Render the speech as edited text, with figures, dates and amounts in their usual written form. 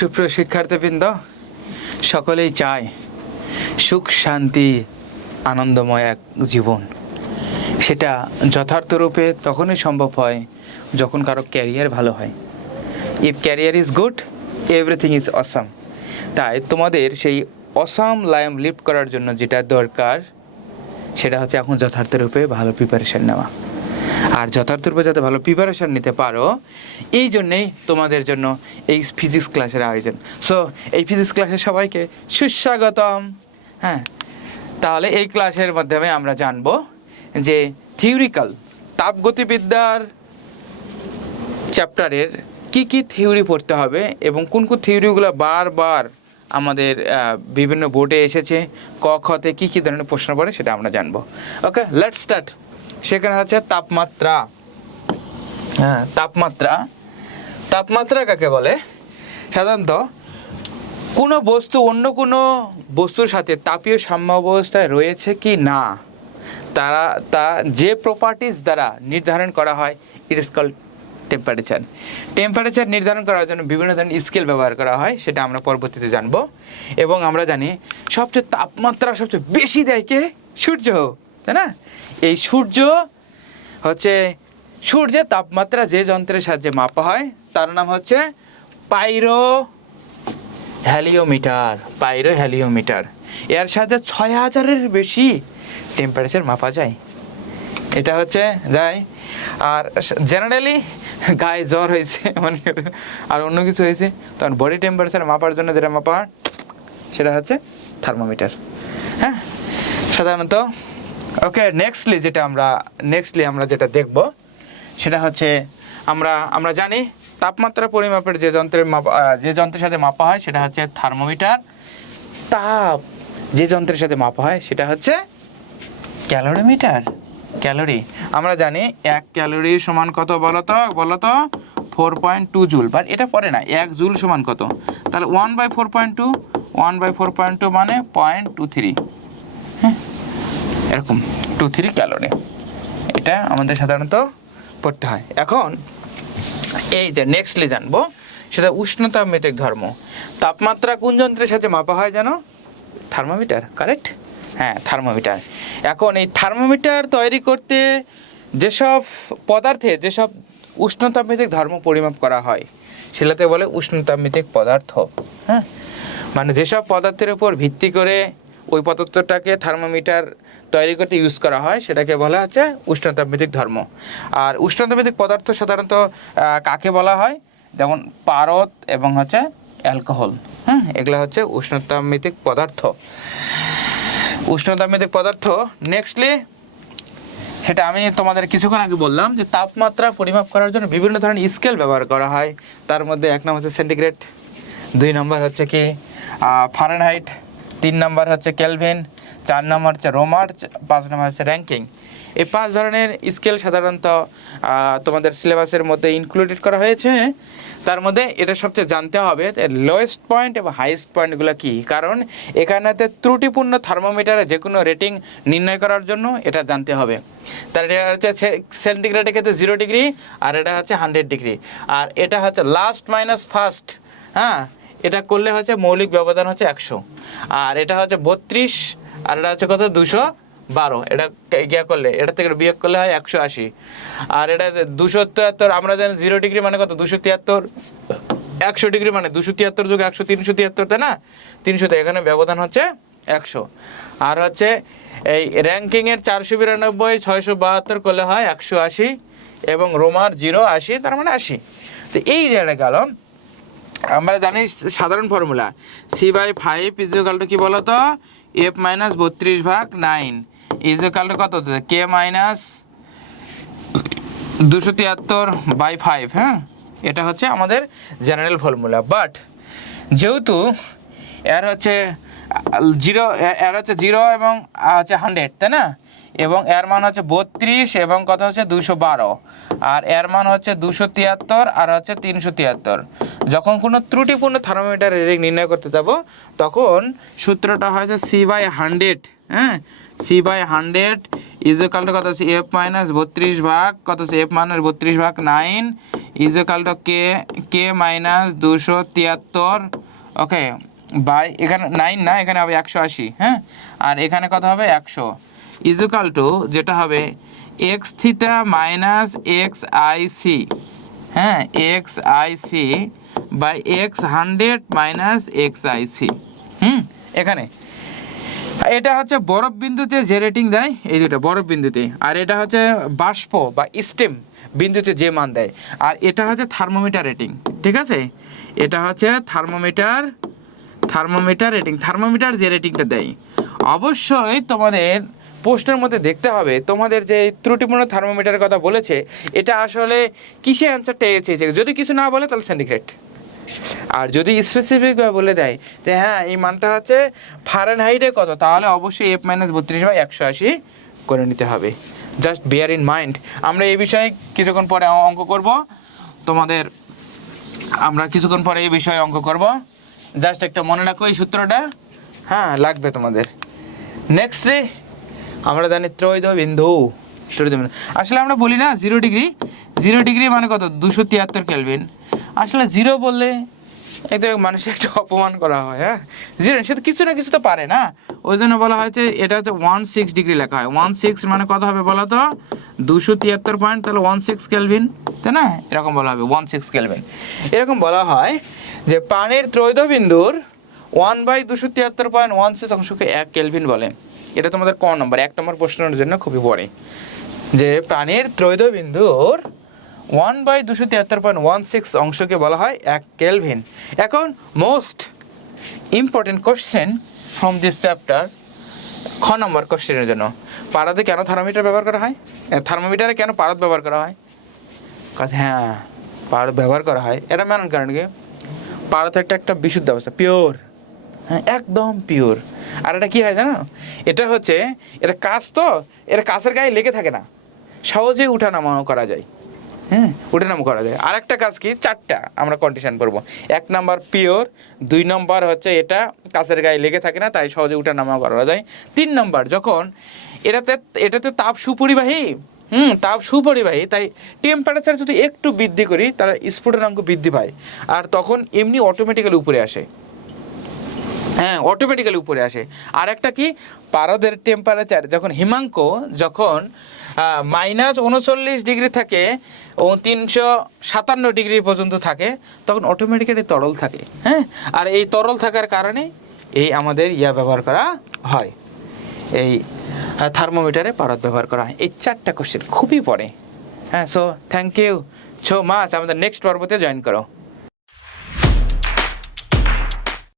সুপ্রিয় শিক্ষার্থীবৃন্দ, সকলেই চায় সুখ শান্তি আনন্দময় এক জীবন। সেটা যথার্থরূপে তখনই সম্ভব হয় যখন কারো ক্যারিয়ার ভালো হয়। If career is good, everything is awesome. তাই তোমাদের সেই অসাম লাইফ লিভ করার জন্য যেটা দরকার সেটা হচ্ছে এখন যথার্থরূপে ভালো প্রিপারেশান নেওয়া। আর যথার্থরূপে যাতে ভালো প্রিপারেশান নিতে পারো, এই জন্যেই তোমাদের জন্য এই ফিজিক্স ক্লাসের আয়োজন। সো এই ফিজিক্স ক্লাসে সবাইকে সুস্বাগতম। হ্যাঁ, তাহলে এই ক্লাসের মাধ্যমে আমরা জানবো যে থিওরিক্যাল তাপগতিবিদ্যার চ্যাপ্টারের কি থিওরি পড়তে হবে এবং কোন থিওরিগুলো বারবার আমাদের বিভিন্ন বোর্ডে এসেছে, ক খতে কী ধরনের প্রশ্ন পড়ে সেটা আমরা জানবো। ওকে, লেটস স্টার্ট। সেখানে হচ্ছে তাপমাত্রা। হ্যাঁ, তাপমাত্রা কাকে বলে? সাধারণত কোনো বস্তু অন্য কোনো বস্তুর সাথে তাপীয় সাম্যাবস্থায় রয়েছে কি না তা যে প্রপার্টিজ দ্বারা নির্ধারণ করা হয়, it is called temperature. Temperature নির্ধারণ করার জন্য বিভিন্ন ধরনের স্কেল ব্যবহার করা হয়, সেটা আমরা পরবর্তীতে জানবো। এবং আমরা জানি সবচেয়ে তাপমাত্রা সবচেয়ে বেশি দেয় কে? সূর্য, তাই না? এই সূর্যের তাপমাত্রা যে যন্ত্রের সাহায্যে মাপা হয় তার নাম হচ্ছে পাইরোহ্যালিওমিটার। এর সাহায্যে 6000-এর বেশি টেম্পারেচার মাপা যায়। এটা হচ্ছে যায়। আর জেনারেলি গায়ে জ্বর হয়েছে মানে আর অন্য কিছু হয়েছে, তখন বডি টেম্পারেচার মাপার জন্য যেটা মাপা হয় সেটা হচ্ছে থার্মোমিটার। হ্যাঁ, সাধারণত। ওকে, নেক্সটলি আমরা যেটা দেখব সেটা হচ্ছে আমরা জানি তাপমাত্রা পরিমাপের যে যন্ত্রের সাথে মাপা হয় সেটা হচ্ছে থার্মোমিটার। তাপ যে যন্ত্রের সাথে মাপা হয় সেটা হচ্ছে ক্যালোরিমিটার। ক্যালোরি আমরা জানি 1 ক্যালোরি সমান কত বলো তো 4.2 জুল। বাট এটা পড়ে না, 1 জুল সমান কত? তাহলে 1/4.2 মানে 0.23। হ্যাঁ, এরকম 23 ক্যালোরি। এটা আমাদের সাধারণত পড়তে হয়। এখন এই যে নেক্সটলি জানবো সেটা উষ্ণতামিতিক ধর্ম। তাপমাত্রা কোন যন্ত্রের সাথে মাপা হয় জানো? Thermometer, correct? হ্যাঁ, থার্মোমিটার। এখন এই থার্মোমিটার তৈরি করতে যেসব পদার্থে যেসব উষ্ণতামিতিক ধর্ম পরিমাপ করা হয় সেটাতে বলে উষ্ণতামিতিক পদার্থ। হ্যাঁ, মানে যেসব পদার্থের উপর ভিত্তি করে ওই পদার্থটাকে থার্মোমিটার তৈরি করতে ইউজ করা হয় সেটাকে বলা হচ্ছে উষ্ণতামিতিক ধর্ম। আর উষ্ণতামিতিক পদার্থ সাধারণত কাকে বলা হয়? যেমন পারদ এবং হচ্ছে অ্যালকোহল। হ্যাঁ, এগুলো হচ্ছে উষ্ণতামিতিক পদার্থ। নেক্সটলি সেটা আমি তোমাদের কিছুক্ষণ আগে বললাম যে তাপমাত্রা পরিমাপ করার জন্য বিভিন্ন ধরনের স্কেল ব্যবহার করা হয়। তার মধ্যে 1 নম্বর হচ্ছে সেন্টিগ্রেড, 2 নম্বর হচ্ছে কি ফারেনহাইট, 3 নম্বর হচ্ছে কেলভিন, 4 নম্বর হচ্ছে রোমার, 5 নম্বর হচ্ছে র্যাঙ্কিং। এই 5 ধরনের স্কেল সাধারণত তোমাদের সিলেবাসের মধ্যে ইনক্লুডেড করা হয়েছে। তার মধ্যে এটা সবচেয়ে জানতে হবে লোয়েস্ট পয়েন্ট এবং হাইয়েস্ট পয়েন্টগুলো কী, কারণ এখানেতে ত্রুটিপূর্ণ থার্মোমিটারে যে কোনো রেটিং নির্ণয় করার জন্য এটা জানতে হবে। তার এটা হচ্ছে সেন্টিগ্রেডের ক্ষেত্রে 0 ডিগ্রি, আর এটা হচ্ছে 100 ডিগ্রি, আর এটা হচ্ছে লাস্ট মাইনাস ফার্স্ট। হ্যাঁ, এটা করলে হচ্ছে মৌলিক ব্যবধান হচ্ছে 100, আর এটা হচ্ছে 32, আর এটা হচ্ছে কত 212। এটা করলে এটা থেকে বিয়োগ করলে হয় 180, আর এটা 273। আমরা জানি 0 ডিগ্রি মানে কত 273, 100 ডিগ্রি মানে 273 যোগ 100 373, তাই না? 300, এখানে ব্যবধান হচ্ছে 100। আর হচ্ছে এই র্যাঙ্কিংয়ের 492 672 করলে হয় 180, এবং রোমার 0 80, তার মানে 80। তো এই জায়গাটা গেল। আমরা জানি সাধারণ ফর্মুলা C/5 ইকুয়াল টু কি বলো তো? F - 32/9 ইকুয়াল টু কত? K - 273/5। হ্যাঁ, এটা হচ্ছে আমাদের জেনারেল ফর্মুলা। বাট যেহেতু এর হচ্ছে 0 এবং হচ্ছে 100, তাই না? এবং এর মান হচ্ছে 32 এবং কত হচ্ছে 212, আর এর মান হচ্ছে 273 আর হচ্ছে 373। যখন কোনো ত্রুটিপূর্ণ থার্মোমিটার রিডিং নির্ণয় করতে যাব তখন সূত্রটা হয়েছে C/100, হ্যাঁ, C/100 ইজ ইকুয়াল টু কত আছে F মাইনাস 32 ভাগ কত আছে F মাইনাস 32 ভাগ 9 is equal to K minus 273, okay, by এখানে 9 না, এখানে হবে 180, হ্যাঁ, আর এখানে কত হবে 100 ইজ ইকুয়াল টু যেটা হবে x থিটা মাইনাস XIC, হ্যাঁ, XIC by X100 minus XIC। এখানে এটা হচ্ছে বরফ বিন্দুতে যে রেটিং দেয় এই দুটো বরফ বিন্দুতে, আর এটা হচ্ছে বাষ্প বা স্টিম বিন্দুতে যে মান দেয়, আর এটা হচ্ছে থার্মোমিটার রেটিং, ঠিক আছে, এটা হচ্ছে থার্মোমিটার রেটিং, থার্মোমিটার যে রেটিংটা দেয়। অবশ্যই তোমাদের প্রশ্নের মধ্যে দেখতে হবে তোমাদের যে ত্রুটিপূর্ণ থার্মোমিটারের কথা বলেছে এটা আসলে কিসে অ্যান্সারটা চেয়েছে। যদি কিছু না বলে তাহলে সেন্টিগ্রেড, আর যদি স্পেসিফিকভাবে বলে দেয় যে হ্যাঁ এই মানটা হচ্ছে ফারেনহাইটে কত, তাহলে অবশ্যই F মাইনাস 32/180 করে নিতে হবে। Just bear in mind. আমরা এই বিষয়ে কিছুক্ষণ পরে অঙ্ক করব, তোমাদের আমরা কিছুক্ষণ পরে এই বিষয়ে অঙ্ক করব, জাস্ট একটা মনে রাখো এই সূত্রটা, হ্যাঁ লাগবে তোমাদের। নেক্সটলি আমরা জানি ত্রৈধ বিন্দু। আসলে আমরা বলি না 0 ডিগ্রি মানে কত 273 কেলভিন। আসলে 0 বললে এতে মানুষের একটু অপমান করা হয়, হ্যাঁ, 0 সে তো কিছু না কিছু তো পারে না, ওই জন্য বলা হয়েছে এটা হচ্ছে 16 ডিগ্রি লেখা হয়। 16 মানে কত হবে বলো তো 273 পয়েন্ট, তাহলে 16 কেলভিন, তাই না, এরকম বলা হবে 16 কেলভিন। এরকম বলা হয় যে পানির ত্রৈধ বিন্দুর 1/273.16 অংশকে 1 কেলভিন বলে। এটা তোমাদের ক নম্বর 1 নম্বর প্রশ্নের জন্য খুবই বড়, যে প্রাণীর ত্রৈধ বিন্দুর 1/273.16 অংশকে বলা হয় 1 কেলভিন। এখন most important question from this chapter, খ নম্বর কোশ্চেনের জন্য, পারদে কেন থার্মোমিটার ব্যবহার করা হয়, থার্মোমিটারে কেন পারদ ব্যবহার করা হয়? হ্যাঁ, পারদ ব্যবহার করা হয়, এটা মেন কারণ কি পারদ একটা বিশুদ্ধ অবস্থা, পিওর, হ্যাঁ একদম পিওর। আর এটা কী হয় জানো, এটা হচ্ছে এটা কাঁচ, তো এটা কাঁচের গায়ে লেগে থাকে না, সহজে উঠানামা করা যায়, হ্যাঁ উঠানামা করা যায়। আর একটা কাজ কি, 4টা আমরা কন্ডিশন করবো। 1 নম্বর পিওর, 2 নম্বর হচ্ছে এটা কাঁচের গায়ে লেগে থাকে না তাই সহজে উঠানামা করা যায়, 3 নম্বর যখন এটাতে তাপ সুপরিবাহী, তাপ সুপরিবাহী, তাই টেম্পারেচার যদি একটু বৃদ্ধি করি তাহলে স্ফুটনাঙ্ক বৃদ্ধি পায়, আর তখন এমনি অটোমেটিক্যালি উপরে আসে, হ্যাঁ অটোমেটিক্যালি উপরে আসে। আর একটা কি, পারদের টেম্পারেচার যখন হিমাঙ্ক যখন -39 ডিগ্রি থাকে ও 357 ডিগ্রি পর্যন্ত থাকে তখন অটোমেটিক্যালি তরল থাকে, হ্যাঁ, আর এই তরল থাকার কারণে এই আমাদের ব্যবহার করা হয়, এই থার্মোমিটারে পারদ ব্যবহার করা হয়। এই 4টা কোশ্চেন খুবই পড়ে, হ্যাঁ। So thank you so much, আমাদের নেক্সট পর্বতে জয়েন করো।